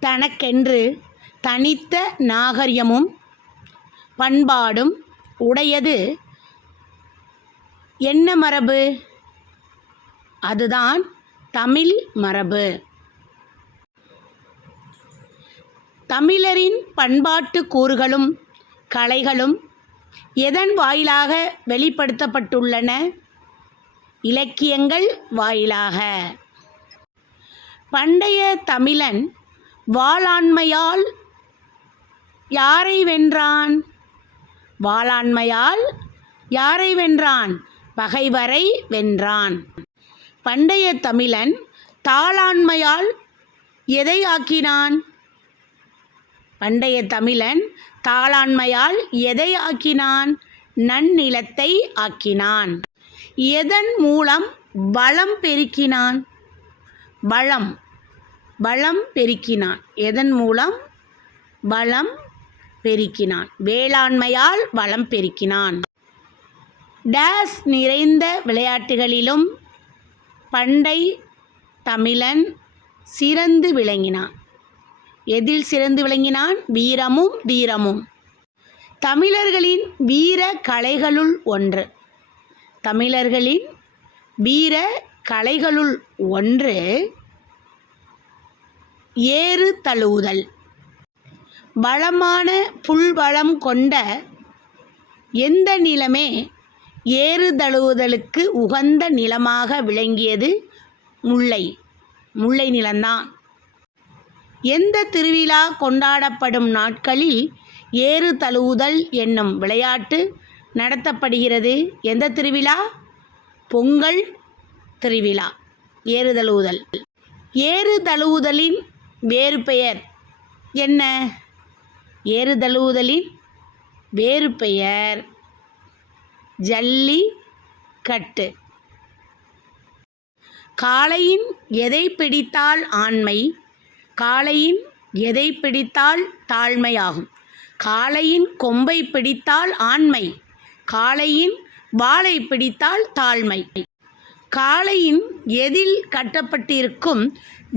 தனக்கென்று தனித்த நாகரிகமும் பண்பாடும் உடையது என்ன மரபு? அதுதான் தமிழ் மரபு. தமிழரின் பண்பாட்டு கூறுகளும் கலைகளும் எதன் வாயிலாக வெளிப்படுத்தப்பட்டுள்ளன? இலக்கியங்கள் வாயிலாக. பண்டைய தமிழன் வாளாண்மையால் யாரை வென்றான்? வாளாண்மையால் யாரை வென்றான்? பகைவரை வென்றான். பண்டைய தமிழன் தாளாண்மையால் எதை ஆக்கினான்? பண்டைய தமிழன் தாளாண்மையால் எதை ஆக்கினான்? நன்னிலத்தை ஆக்கினான். எதன் மூலம் வளம் பெருக்கினான்? வளம் பெருக்கினான். எதன் மூலம் வளம் பெருக்கினான்? வேளாண்மையால் வளம் பெருக்கினான். டேஸ் நிறைந்த விளையாட்டுகளிலும் பண்டை தமிழன் சிறந்து விளங்கினான். எதில் சிறந்து விளங்கினான்? வீரமும் தீரமும். தமிழர்களின் வீர கலைகளுள் ஒன்று. தமிழர்களின் வீர கலைகளுள் ஒன்று ஏறு தழுவுதல். வளமான புல்வளம் கொண்ட எந்த நிலமே ஏறு தழுவுதலுக்கு உகந்த நிலமாக விளங்கியது முல்லை நிலம்தான். எந்த திருவிழா கொண்டாடப்படும் நாட்களில் ஏறு தழுவுதல் என்னும் விளையாட்டு நடத்தப்படுகிறது? எந்த திருவிழா? பொங்கல் திருவிழா. ஏறு தழுவுதல். ஏறு தழுவுதலின் வேறு பெயர் என்ன? ஏறு தழுவுதலின் வேறு பெயர் ஜல்லிக்கட்டு. காளையின் எதை பிடித்தால் ஆண்மை, காளையின் எதை பிடித்தால் தாழ்மையாகும். காளையின் கொம்பை பிடித்தால் ஆண்மை, காளையின் வாளை பிடித்தால் தாழ்மை. காளையின் எதில் கட்டப்பட்டிருக்கும்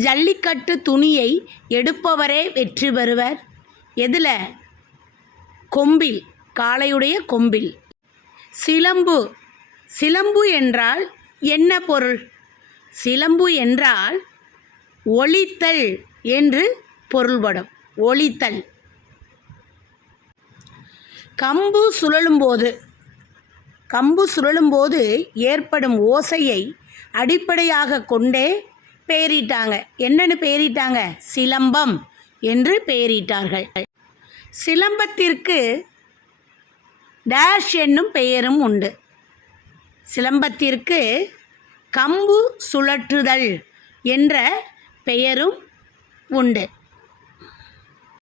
ஜல்லிக்கட்டு துணியை எடுப்பவரே வெற்றி பெறுவர். எதில்? கொம்பில். காளையுடைய கொம்பில். சிலம்பு என்றால் என்ன பொருள்? சிலம்பு என்றால் ஒலித்தல் என்று பொருள்படும். ஒலித்தல். கம்பு சுழலும்போது ஏற்படும் ஓசையை அடிப்படையாக கொண்டே பெயரிட்டாங்க. என்னன்னு பெயரிட்டாங்க? சிலம்பம் என்று பெயரிட்டார்கள். சிலம்பத்திற்கு டேஷ் என்னும் பெயரும் உண்டு. சிலம்பத்திற்கு கம்பு சுழற்றுதல் என்ற பெயரும் உண்டு.